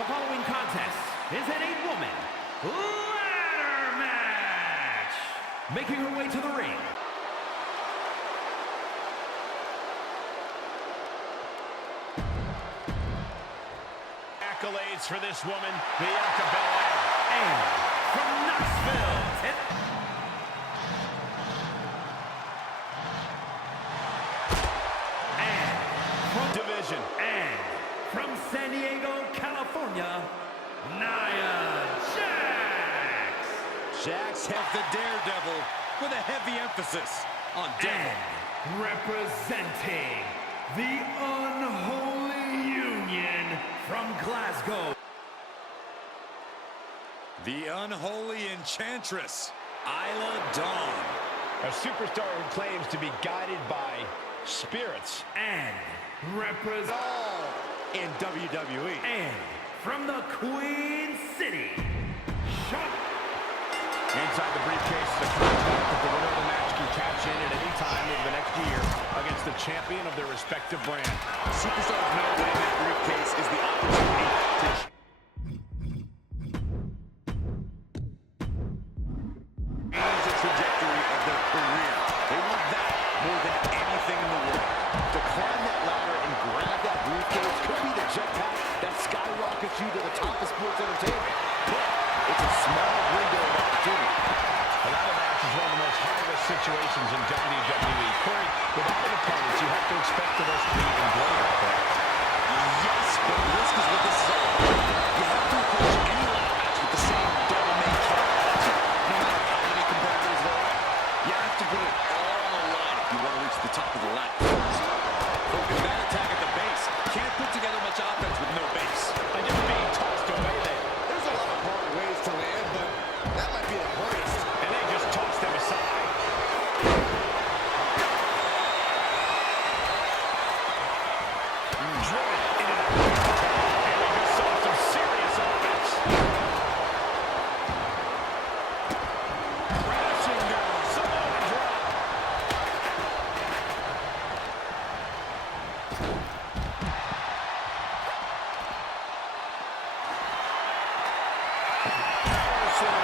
The following contest is an 8-woman ladder match. Making her way to the ring, accolades for this woman, Bianca Belair. and from Knoxville, and from Division. And from San Diego, California, Nia Jax. Jax has the daredevil with a heavy emphasis on devil. And representing the Unholy Union from Glasgow, The unholy enchantress, Isla Dawn. A superstar who claims to be guided by spirits. and represent All in WWE. and from the Queen City, Charlotte. Inside the briefcase is a contract that the winner of the match can cash in at any time over the next year against the champion of their respective brand. Superstars know winning that briefcase is the opportunity to change the trajectory of their career. They want that more than anything in the world. To climb that ladder and grab that briefcase could be the jetpack that skyrockets you to the top of sports entertainment. But it's a small window of opportunity. A ladder match is one of the most high-risk situations in WWE. Corey, without an opponent, you have to expect the risk to be even greater, correct? Yes, but risk is what this is all about. You have to approach any ladder match with the same double mentality. No matter how many competitors there are, you have to put it all on the line if you want to reach the top of the ladder first. Focus that attack at the base. Can't put together much offense with no base. And just being tossed away there. There's a lot of hard ways to land, but that might be the hardest. And they just tossed them aside. Driven into the and we just saw some serious offense. Crashing down, Samoan drop. Power slam.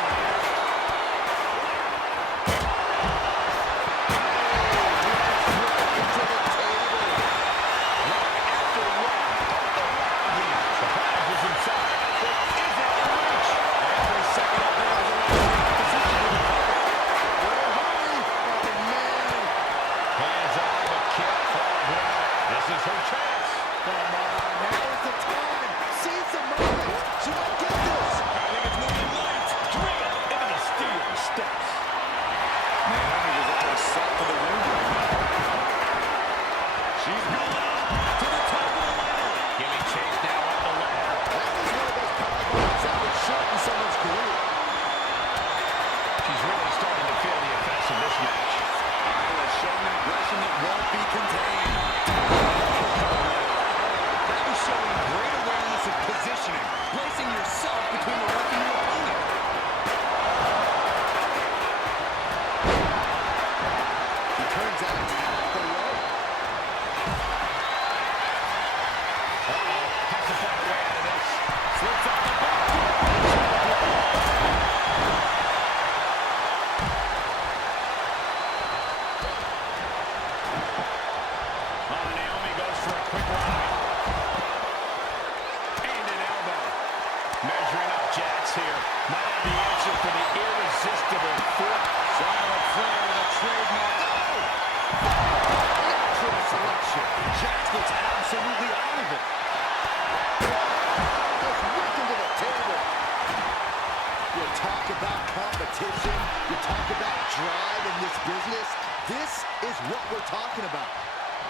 You talk about drive in this business. This is what we're talking about.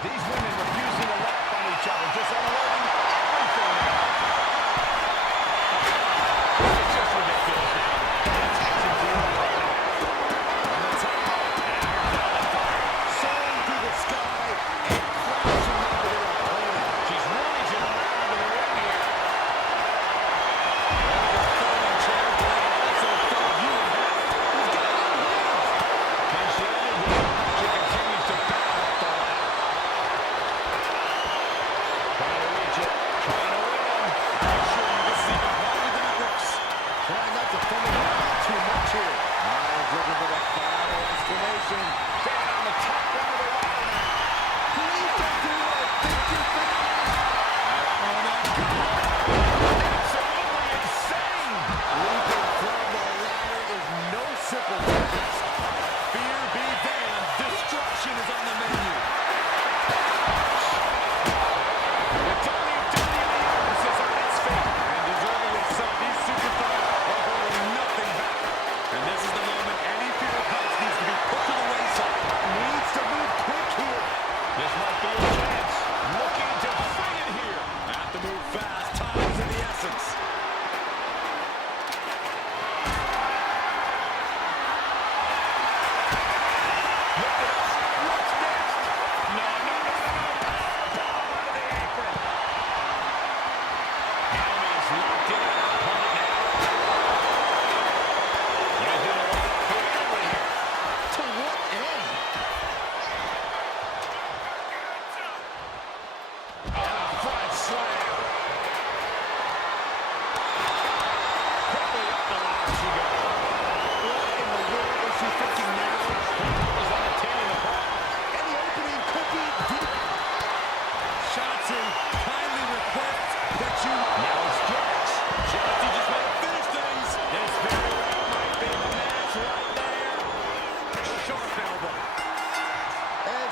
These women refusing to laugh on each other, just unloading everything now. It's just ridiculous now. It's on the top. Soaring through the sky and crashing into their opponent. She's raging around in the ring here. Can she end it here? She continues to battle up the ladder. Trying to reach it. Trying to win.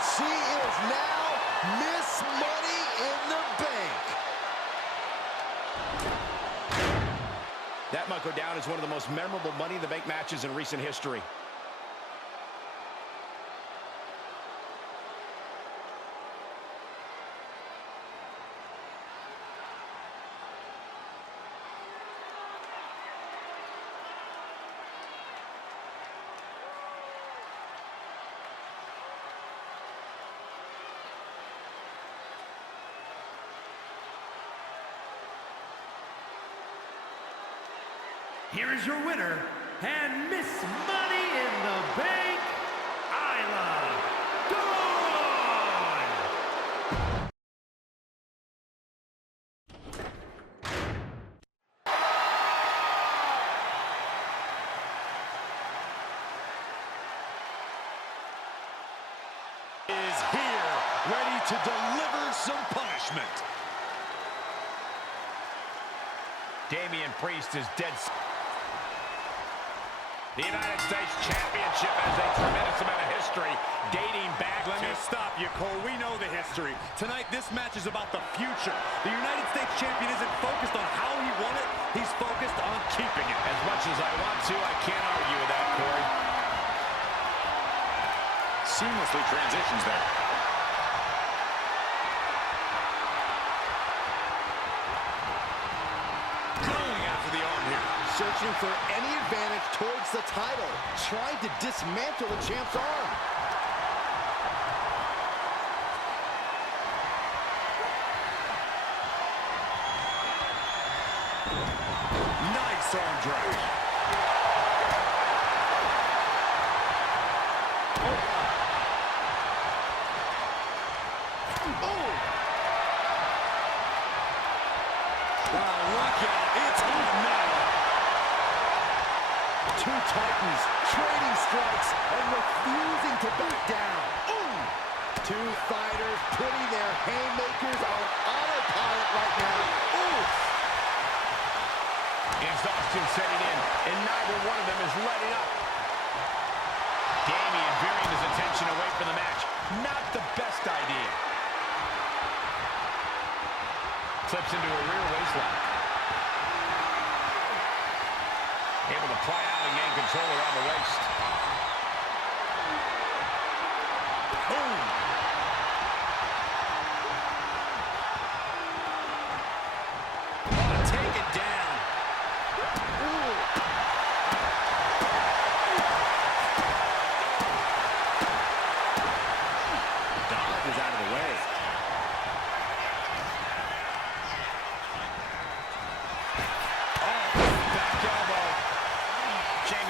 she is now Miss Money in the Bank. That might go down as one of the most memorable Money in the Bank matches in recent history. Here is your winner, and Miss Money in the Bank, Isla Dawn! Is here, ready to deliver some punishment. Damian Priest is dead. The United States Championship has a tremendous amount of history dating back Let me stop you, Cole. We know the history. Tonight, this match is about the future. The United States Champion isn't focused on how he won it. He's focused on keeping it. As much as I want to, I can't argue with that, Corey. Seamlessly transitions there. Going after the arm here. Searching for any advantage towards the title. Trying to dismantle the champ's arm. Nice arm drag. Two Titans trading strikes and refusing to back down. Ooh. Two fighters putting their haymakers on autopilot right now. Ooh. Exhaustion setting in, and neither one of them is letting up. Damian veering his attention away from the match. Not the best idea. Slips into a rear waistlock. Able to pry out and gain control around the waist. Boom! Take it down. Ooh. Dodge is out of the way.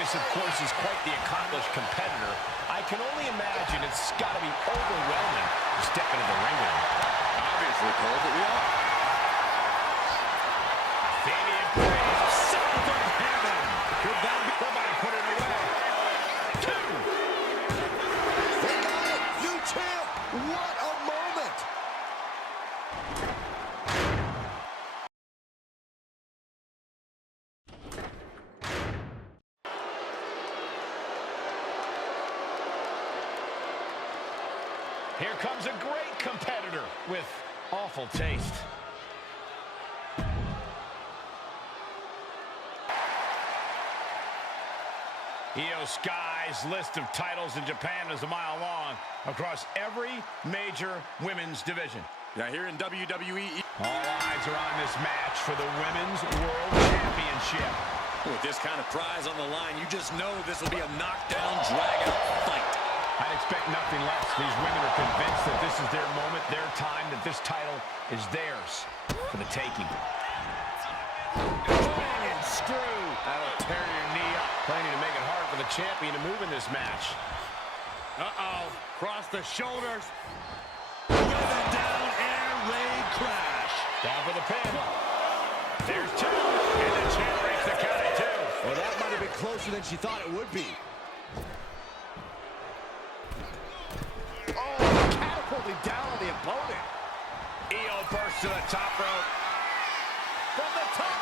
Of course, is quite the accomplished competitor. I can only imagine it's got to be overwhelming to step into the ring with him. Obviously, Cole, but we are. Damian Priest, South of heaven. Could that be? Somebody put it away. Two. They got it. New champ. What a moment. Here comes a great competitor with awful taste. Io Sky's list of titles in Japan is a mile long across every major women's division. Now here in WWE. All eyes are on this match for the Women's World Championship. With this kind of prize on the line, you just know this will be a knockdown, drag-out fight. I'd expect nothing less. These women are convinced that this is their moment, their time, that this title is theirs for the taking. Bang and screw. That'll tear your knee up. Planning to make it hard for the champion to move in this match. Uh-oh. Cross the shoulders. Weathered down air raid crash. Down for the pin. There's two. And the champ breaks the count at two. Well, that might have been closer than she thought it would be. Catapulting down on the opponent. Io bursts to the top rope. From the top.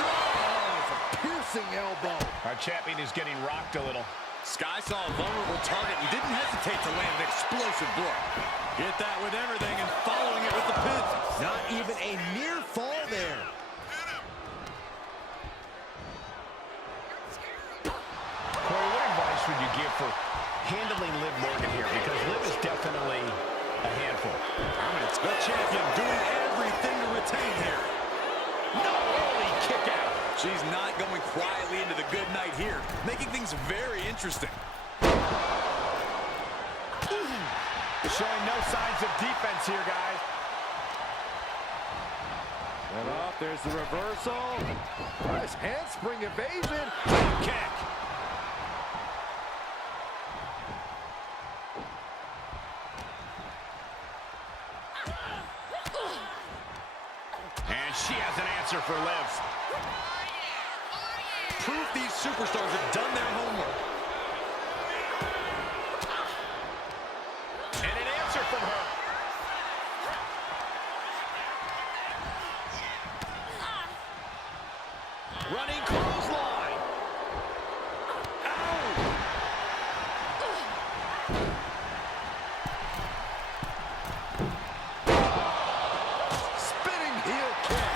Oh, it's a piercing elbow. Our champion is getting rocked a little. Sky saw a vulnerable target and didn't hesitate to land an explosive blow. Hit that with everything and following it with the pin. Not even a near fall there. Corey, what advice would you give for handling Liv Morgan here? Because Liv is definitely a handful. The champion doing everything to retain here. No, early kick out. She's not going quietly into the good night here, making things very interesting. Showing no signs of defense here, guys. And off, there's the reversal. Nice handspring evasion. Kick. And she has an answer for Liv. Proof these superstars have done their homework. And an answer from her. Running clothesline. Ow! Spinning heel kick.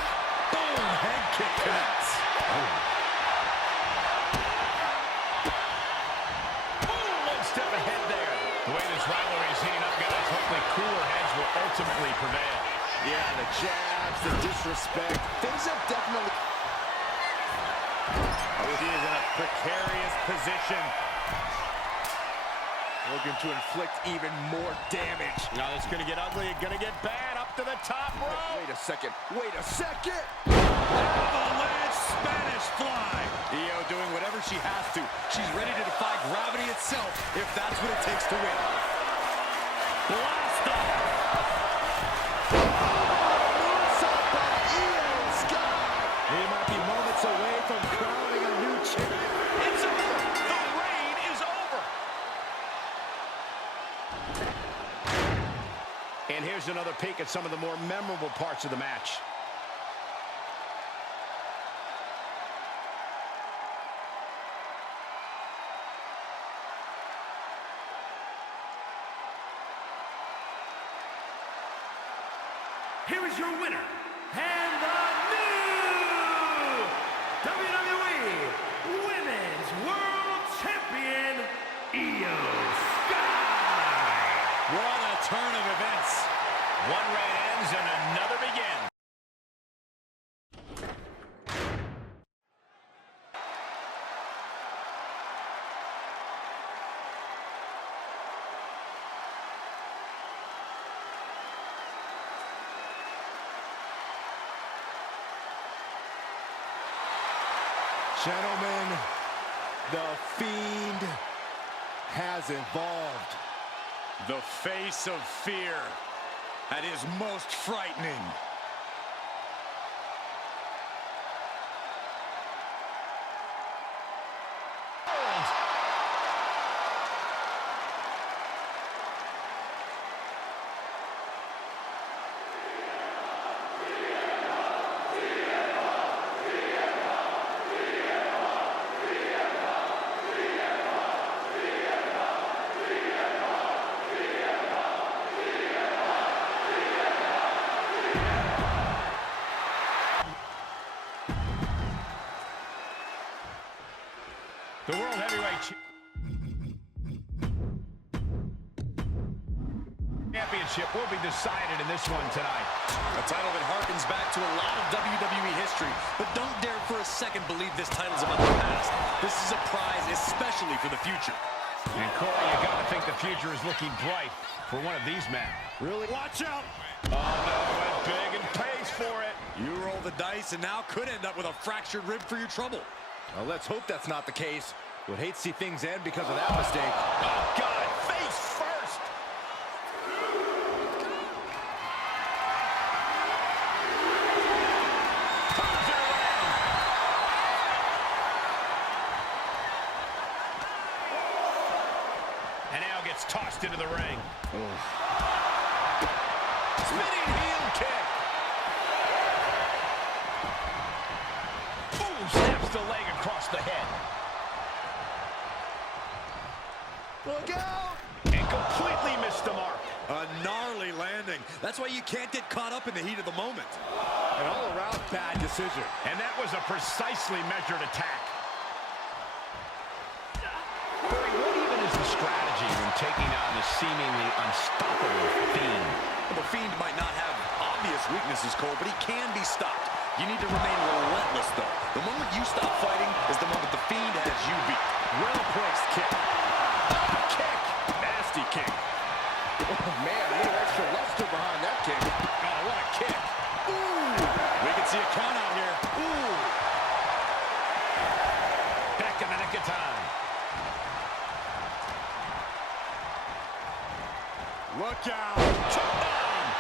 Boom, head kick connects. One step ahead there. The way this rivalry is heating up, guys, hopefully cooler heads will ultimately prevail. Yeah, the jabs, the disrespect. Things have definitely... She is in a precarious position. Looking to inflict even more damage. Now it's going to get ugly. It's going to get bad. Up to the top rope. Wait a second. Wait a second. Avalanche Spanish fly. Io doing whatever she has to. She's ready to defy gravity itself if that's what it takes to win. Blast off. Moonsault by Io Sky. We might be moments away from crowning a new champion. It's over. The reign is over. And here's another peek at some of the more memorable parts of the match. Here is your winner, and the new WWE Women's World Champion, Io Sky. What a turn of events. One reign ends and another begins. Gentlemen, the Fiend has evolved. The face of fear at his most frightening. The World Heavyweight Championship will be decided in this one tonight. A title that harkens back to a lot of WWE history, but don't dare for a second believe this title's about the past. This is a prize especially for the future. And Corey, you gotta think the future is looking bright for one of these men. Really? Watch out! Oh no, went big and pays for it. You roll the dice and now could end up with a fractured rib for your trouble. Well, let's hope that's not the case. Would hate to see things end because of that mistake. Oh God, face first. Turns it around. And now gets tossed into the ring. Spinning heel kick. Ooh, snaps the leg across the head. That's why you can't get caught up in the heat of the moment. An all-around bad decision. And that was a precisely measured attack. Corey, what even is the strategy when taking on the seemingly unstoppable Fiend? Well, the Fiend might not have obvious weaknesses, Cole, but he can be stopped. You need to remain relentless, though. The moment you stop fighting is the moment the Fiend has you beat. Well-placed kick. Kick. Nasty kick. Oh, man, a little extra luster behind that kick. Oh, what a kick. Ooh. We can see a count out here. Ooh. Back in the nick of time. Look out. Choke down.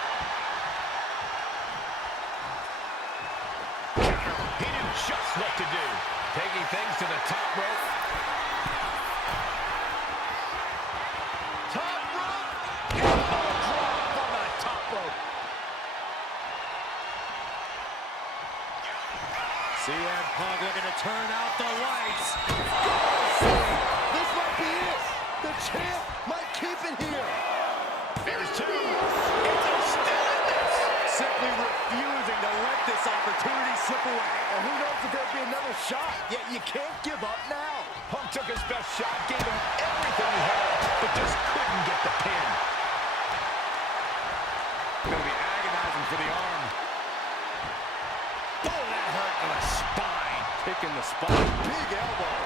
Counter. He knew just what to do. Taking things to the top rope. Top rope. Elbow drop on the top rope. CM Punk looking to turn out the lights. This might be it. The champ might keep it here. There's two. It's a still in this. Simply refusing to let this opportunity slip away. And who knows if there'll be another shot, yet you can't give up now. Punk took his best shot, gave him everything he had, but just couldn't get the pin. Gonna be agonizing for the arm. Oh, that hurt to the spine. Picking the spot. Big elbow.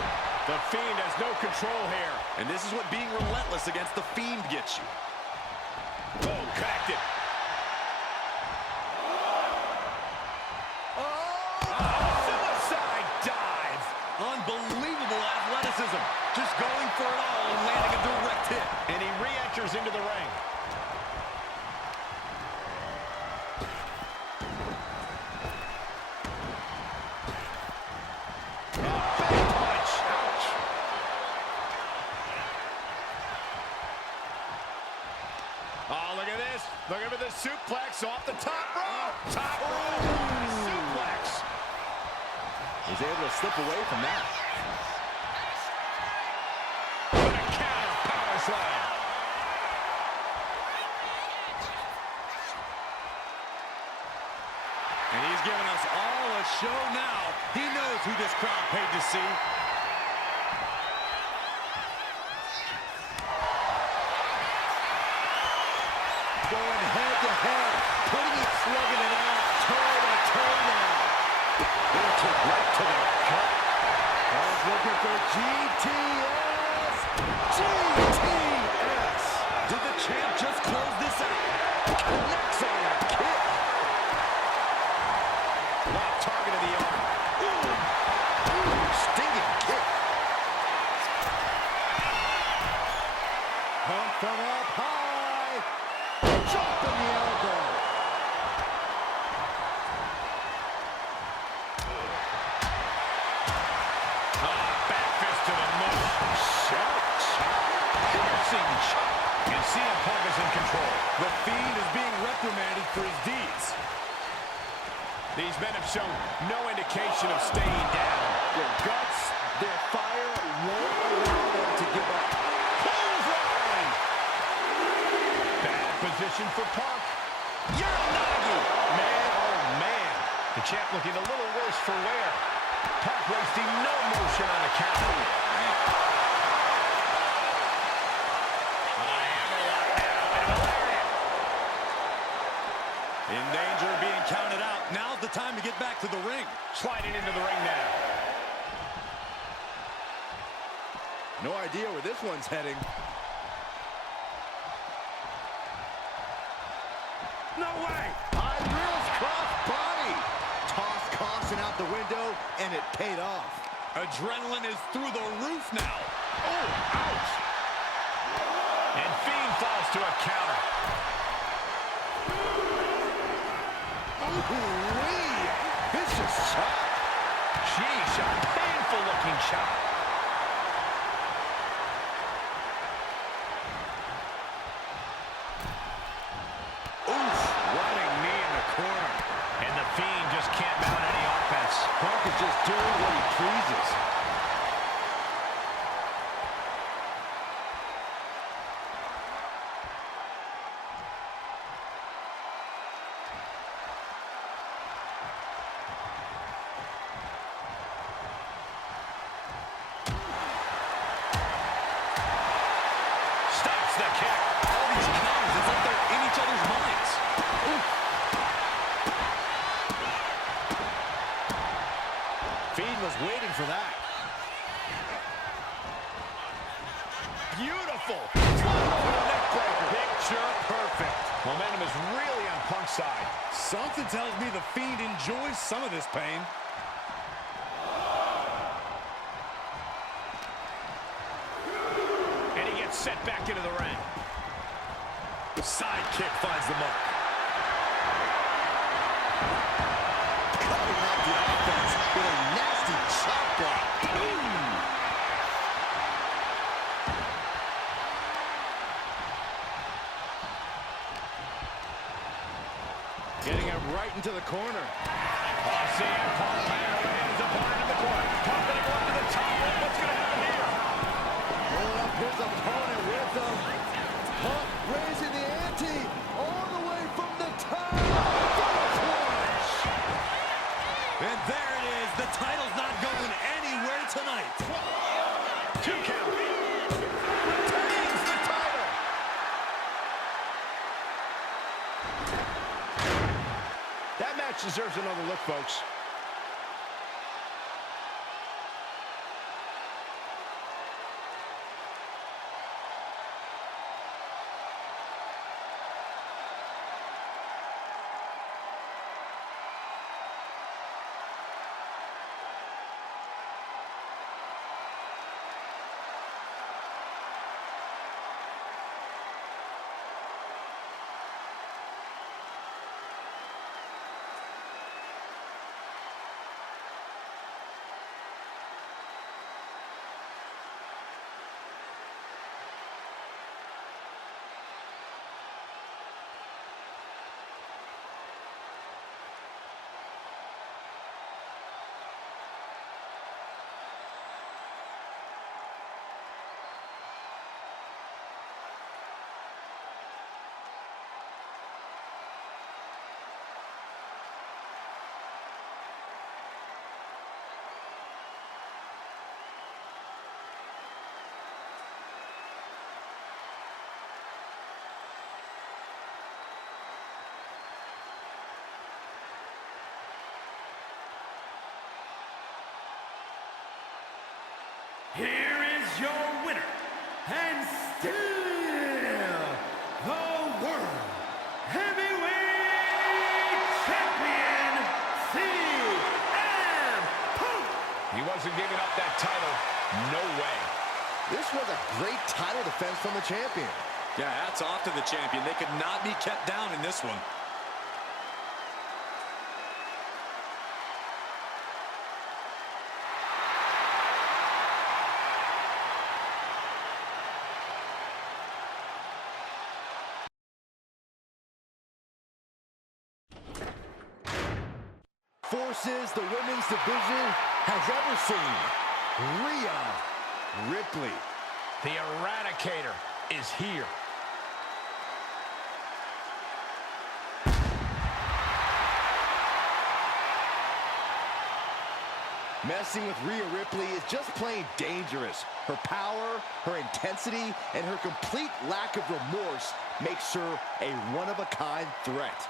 The Fiend has no control here. And this is what being relentless against the Fiend gets you. Oh, connected. Suicide dive. Unbelievable athleticism. Just going for it all and landing a direct hit. And he re-enters into the ring. Oh, look at this. Looking for the suplex off the top rope. Top rope. Suplex. He's able to slip away from that. With a counter power slam. And he's giving us all a show now. He knows who this crowd paid to see. Going head to head, putting it, slugging it out, toe to toe now. They took right to the gut. He's looking for GTS. GTS. Did the champ just close this out? Connects on a kick. Lock target of the arm. Ooh, stinging kick. Pump from up high. Dropping the elbow. Back fist to the nose. Shot. Piercing shot. And CM Punk is in control. The Fiend is being reprimanded for his deeds. These men have shown no indication of staying down. Their guts, their fire won't allow them to give up. Clothesline. Bad position for Punk. Uranagi. Man, oh man. The champ looking a little worse for wear. Punk wasting no motion on the counter. In danger of being counted out. Now's the time to get back to the ring. Sliding into the ring now. No idea where this one's heading. No way! High reels cross body. Toss caution out the window, and it paid off. Adrenaline is through the roof now. Oh, ouch. And Fiend falls to a counter. Ooh-wee. Vicious shot. Sheesh, a painful looking shot. Oof, running knee in the corner. And the Fiend just can't mount any offense. Punk is just doing what he pleases. for that. Beautiful. Picture perfect. Momentum is really on Punk's side. Something tells me the Fiend enjoys some of this pain. And he gets set back into the ring. The side kick finds the mark. Cutting out the offense with a nasty chop block. Getting him right into the corner. CM Punk playing away his opponent in the corner. Punk going to go up to the top rope. What's going to happen here? Pulling up his opponent with him. Punk raising the ante all the way from the top. And there it is. The title's not going anywhere tonight. 2 count. Retains the title. That match deserves another look, folks. Here is your winner, and still the World Heavyweight Champion, CM Punk! He wasn't giving up that title. No way. This was a great title defense from the champion. Yeah, hats off to the champion. They could not be kept down in this one. Forces the women's division has ever seen. Rhea Ripley. The Eradicator is here. Messing with Rhea Ripley is just plain dangerous. Her power, her intensity, and her complete lack of remorse makes her a one-of-a-kind threat.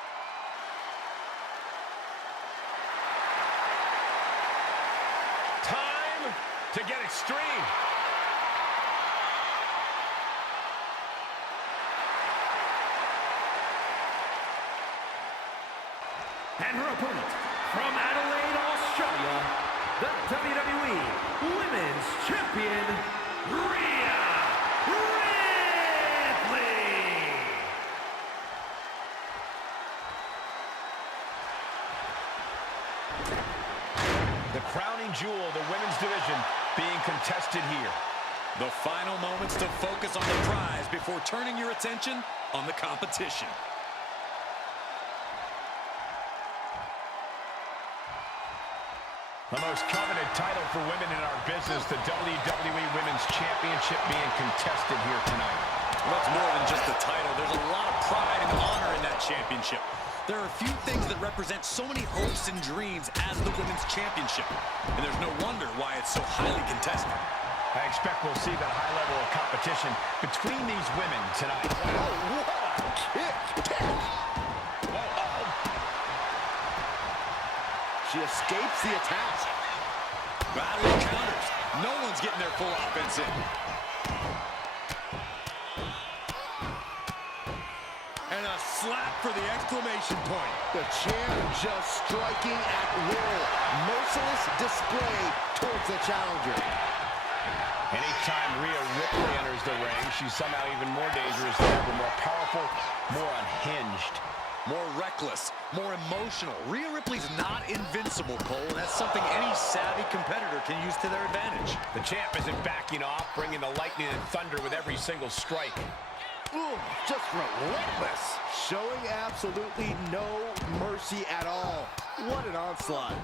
Time to get extreme. And her opponent, from Adelaide, Australia, the WWE Women's Champion, Rhea Ripley! The crowning jewel of the women's division being contested here. The final moments to focus on the prize before turning your attention on the competition. The most coveted title for women in our business, the WWE Women's Championship being contested here tonight. Well, that's more than just a title. There's a lot of pride and honor in that championship. There are a few things that represent so many hopes and dreams as the Women's Championship. And there's no wonder why it's so highly contested. I expect we'll see that high level of competition between these women tonight. Oh, what a kick! She escapes the attack. Battle of counters. No one's getting their full offense in. And a slap for the exclamation point. The champ just striking at will. Merciless display towards the challenger. Anytime Rhea Ripley enters the ring, she's somehow even more dangerous than ever, more powerful, more unhinged. More reckless, more emotional. Rhea Ripley's not invincible, Cole. That's something any savvy competitor can use to their advantage. The champ isn't backing off, bringing the lightning and thunder with every single strike. Ooh, just relentless. Showing absolutely no mercy at all. What an onslaught.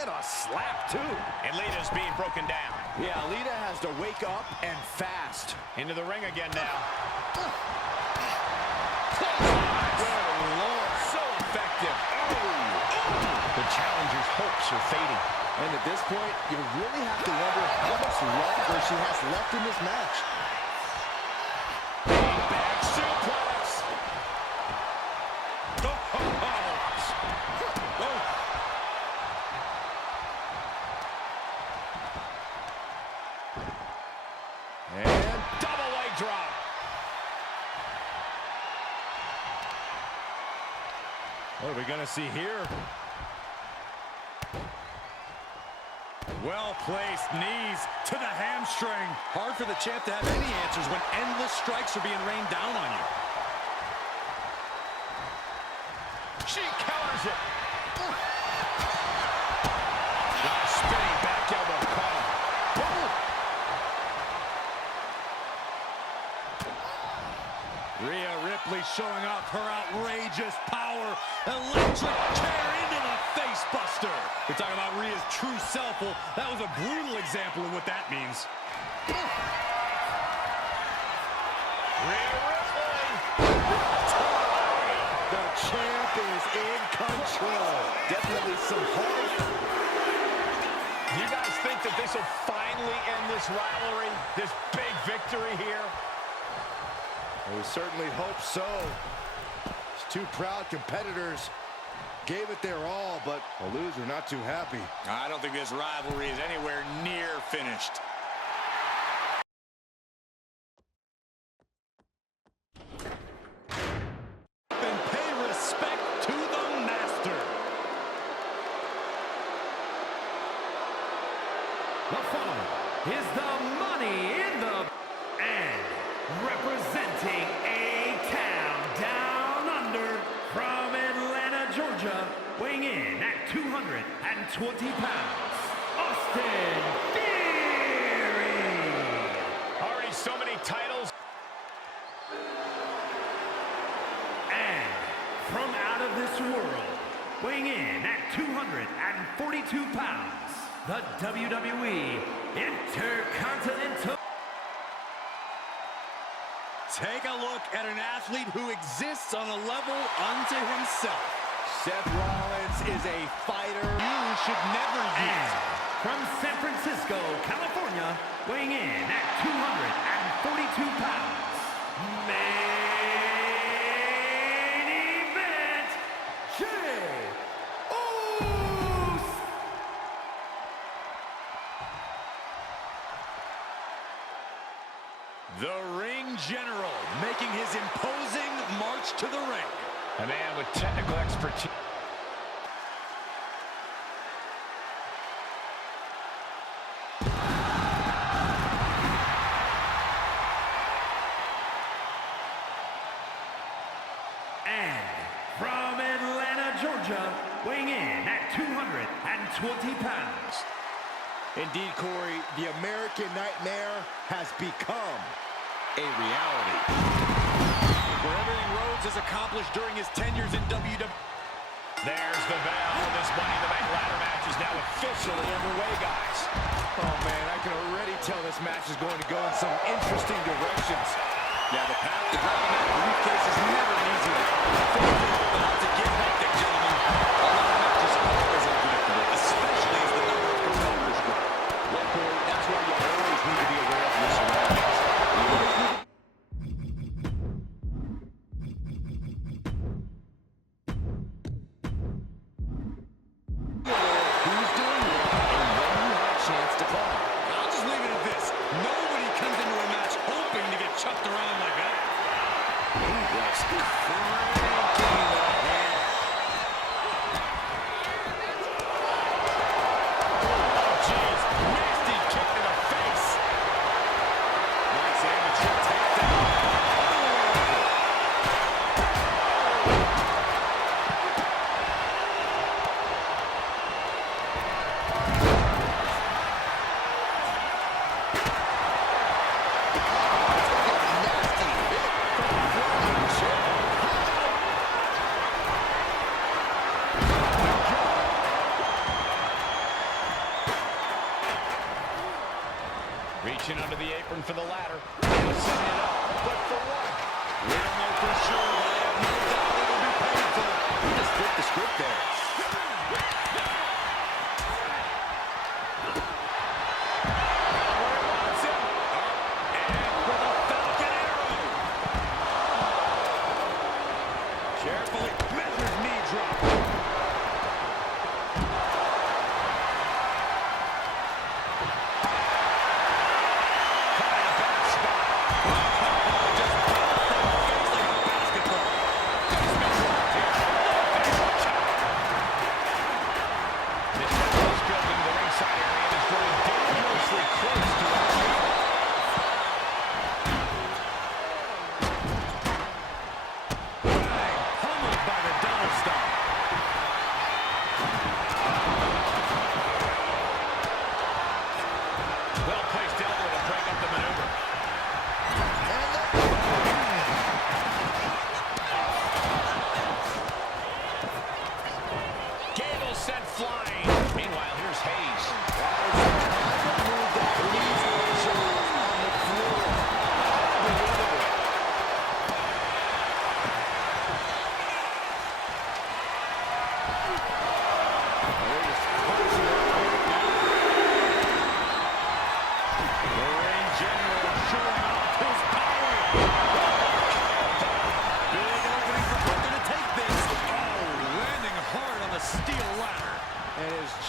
And a slap, too. And Lita's being broken down. Yeah, Lita has to wake up and fast. Into the ring again now. Good Lord. So effective. The challenger's hopes are fading. And at this point, you really have to wonder how much longer she has left in this match. Back suplex. And Double leg drop. What are we going to see here? Well-placed knees to the hamstring. Hard for the champ to have any answers when endless strikes are being rained down on you. She counters it. Spinning back elbow caught him. Rhea Ripley showing off her outrageous power. Electric chair into the face buster. We're talking about Rhea's true self. Well, that was a brutal example of what that means. Rhea Ripley. the champ is in control. Definitely some hard. You guys think that this will finally end this rivalry? This big victory here? We certainly hope so. These two proud competitors gave it their all, but the loser not too happy. I don't think this rivalry is anywhere near finished. And pay respect to the master. The following is the Money in the... And representing A-Town Down Under from Atlanta, Georgia, weighing in at 220 pounds, Austin Theory! Already so many titles. And from out of this world, weighing in at 242 pounds, the WWE Intercontinental... Take a look at an athlete who exists on a level unto himself. Seth Rollins is a fighter You should never And use. from San Francisco, California, weighing in at 242 pounds, main event, Jey Uso! The ring general making his imposing march to the ring. A man with technical expertise. And from Atlanta, Georgia, weighing in at 220 pounds, Indeed, Corey, the American Nightmare has become a reality. For everything Rhodes has accomplished during his tenures in WWE. There's the bell. This Money in the Bank ladder match is now officially underway, guys. Oh, man, I can already tell this match is going to go in some interesting directions. Yeah, the path to grabbing that briefcase is never an easy one. Fans are about to get hectic, gentlemen. A lot of matches are always unpredictable, especially as the number of competitors grow. Well, Corey, that's why you always need to be aware of your surroundings. You always need to... Who's doing what Reaching under the apron for the ladder. Setting it up, but for what? We don't know for sure, but I have no doubt it'll be painful. He just flipped the script there. Carefully measures knee drop.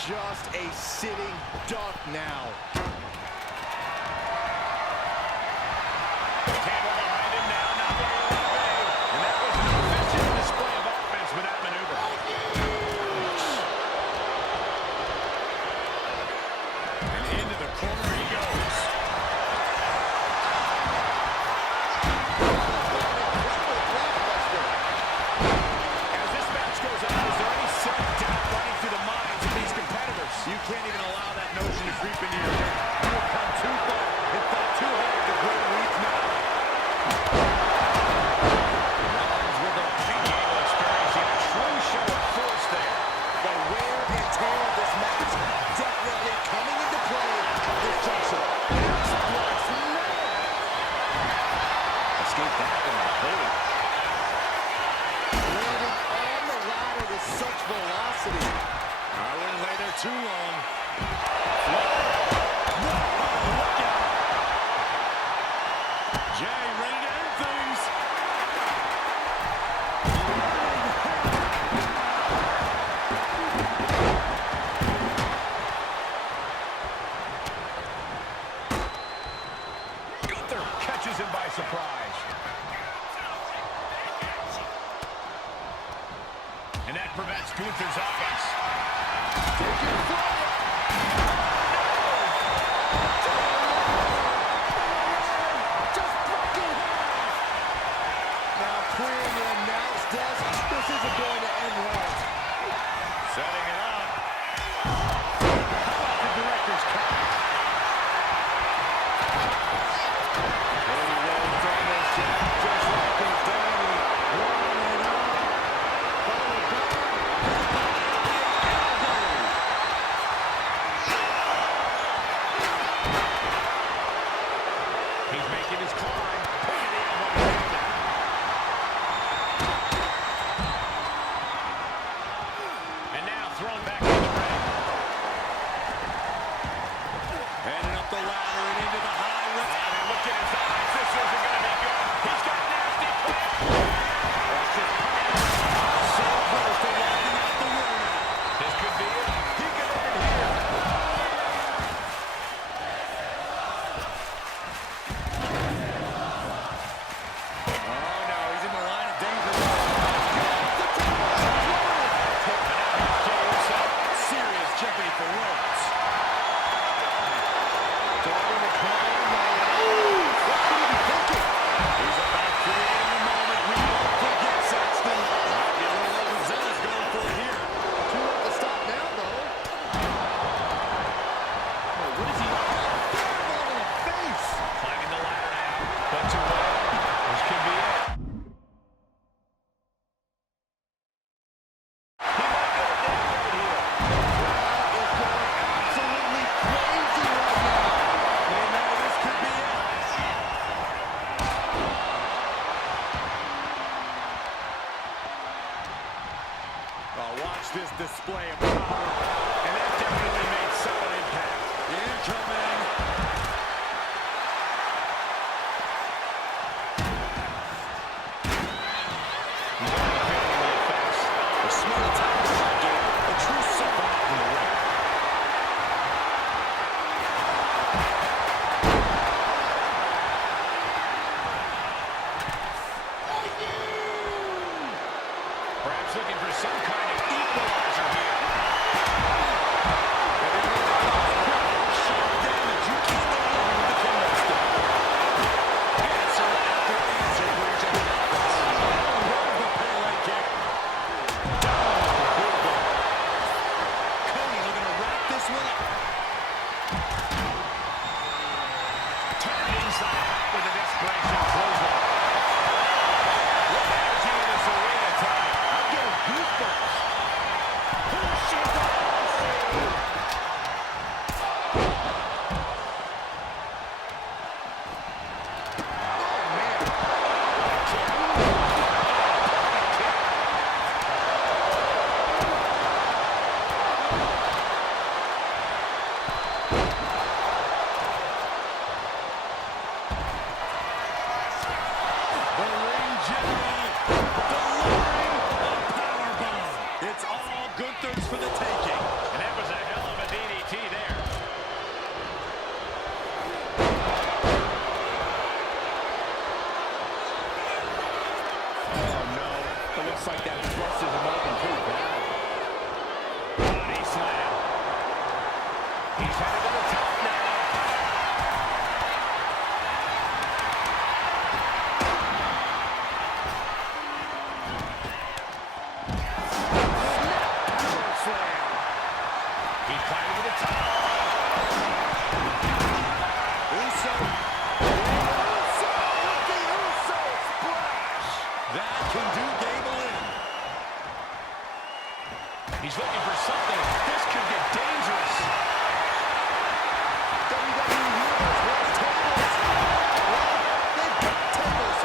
Just a sitting duck now. Cable behind him now, not where he want to be. And that was an efficient display of offense with that maneuver. And into the corner he goes. As this match goes on, is there any self-doubt running through the minds of these competitors? You can't even allow that notion to creep into your head. You have come too far and fought too hard to grow weak now. Rollins with a Gable experiencing a true show of force there. The wear and tear of this match definitely coming into play at this juncture. Escape that one, Cody. Landing on the ladder with such velocity. I wouldn't lay there too long. Look out. Jay ready to end things. Gunther catches him by surprise. And that prevents Gunther's offense. Now clearing the announce desk. This isn't going to end well. Setting it up. How about the director's cut? Cody Rhodes on this jab, just like his daddy. One and on. Followed by he's making his climb. Putting the elbow in. And now throwing this display of power, and that definitely made solid impact. Incoming. A smart attack by Gator, a true savant in the ring. Perhaps looking for some kind of equalizer here. Damage, you can't go wrong with the kendo stick. Answer after answer for each of his offense. Rose the Pele kick. Down with the bulldog. Cody looking to wrap this one up. Turned inside out with a desperation clothesline. What energy in this arena tonight. I'm getting goosebumps. Here she goes. The ring general delivering a powerbomb. It's all Gunther's for the taking. And that was a hell of a DDT there. Oh no, it looks like that thrust is open pretty bad. Body slam. He's headed to the top now. Power slam. He climbed to the top. Uso. Uso with the Uso splash. That can do Gable in. He's looking for something. This could get dangerous. WWE Universe wants tables. Well, they've got tables.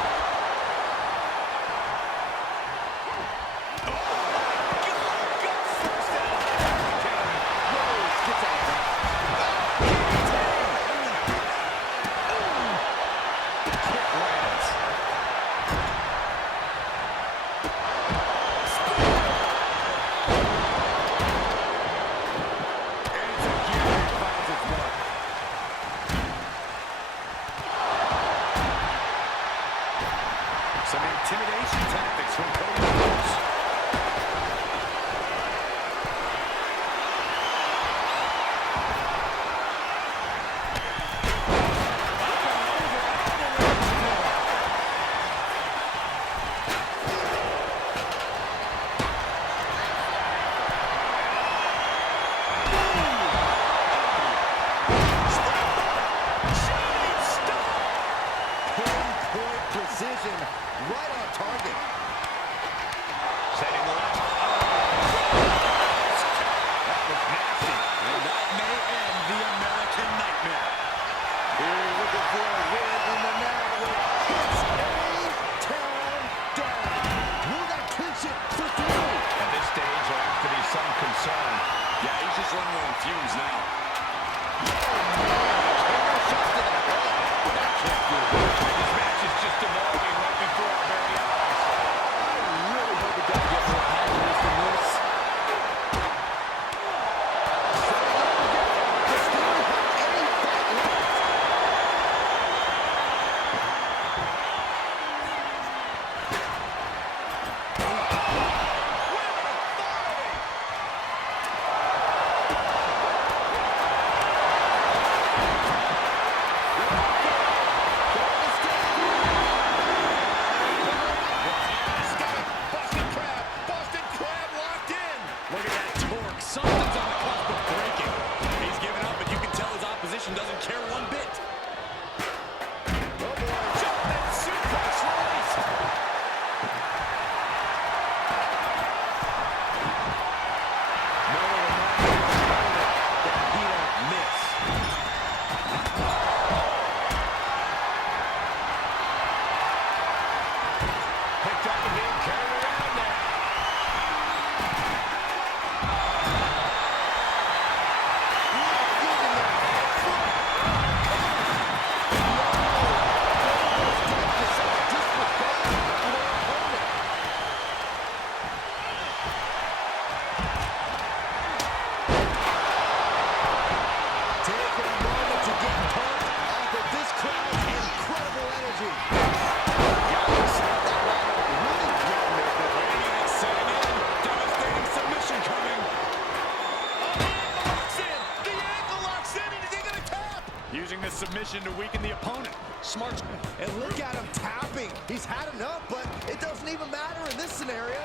Oh, God, got first down. Rose gets out of that. Kick lands. Enzuigiri finds its mark. Some intimidation tactics from Cody Rhodes. Pinpoint precision, right on target. Setting the left. That was nasty. And that may end the American Nightmare. Here looking for a win in the now with hits A-Town down. Will that clinch it for three? At this stage, there has to be some concern. Yeah, he's just running on fumes now. This match is just evolving right before our very eyes. I really hope it doesn't get more hazardous than this. Setting up again. Does Theory have any fight left? submission to weaken the opponent. Smart. And look at him tapping. He's had enough, but it doesn't even matter in this scenario.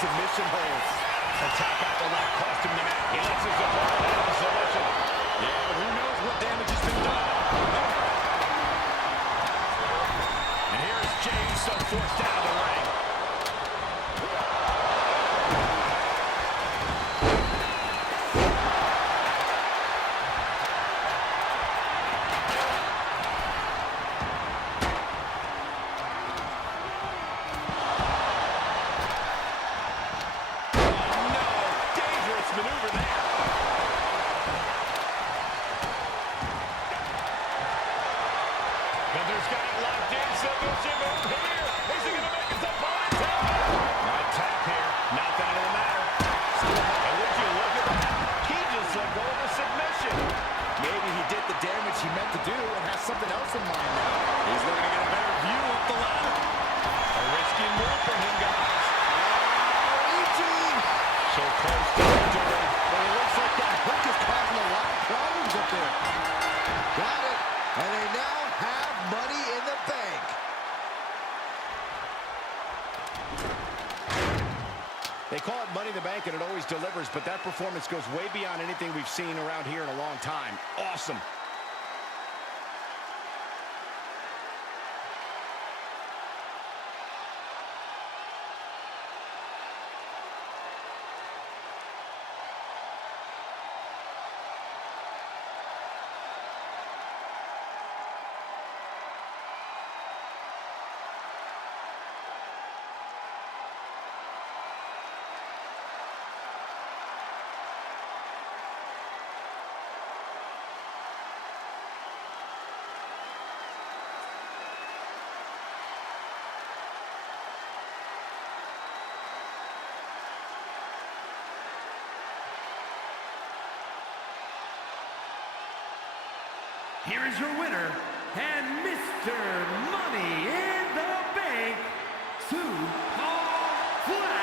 Submission holds. Attack out will not cost him the match. He lets his opponent out of submission. Yeah, who knows what damage has been done. And here is James, so forced out of the ring. Maneuver there. But there's got it locked in. Submission move here. Is he going to make his opponent tap? Not tap here. Not that it'll matter. And would you look at that? He just let go of the submission. Maybe he did the damage he meant to do and has something else in mind now. He's looking to get a better view up the ladder. A risky move from him, guys. So close to victory. But it looks like that hook is causing a lot of problems up there. Got it. And they now have money in the bank. They call it Money in the Bank, and it always delivers, but that performance goes way beyond anything we've seen around here in a long time. Awesome. Here is your winner, and Mr. Money in the Bank, Paul Flash.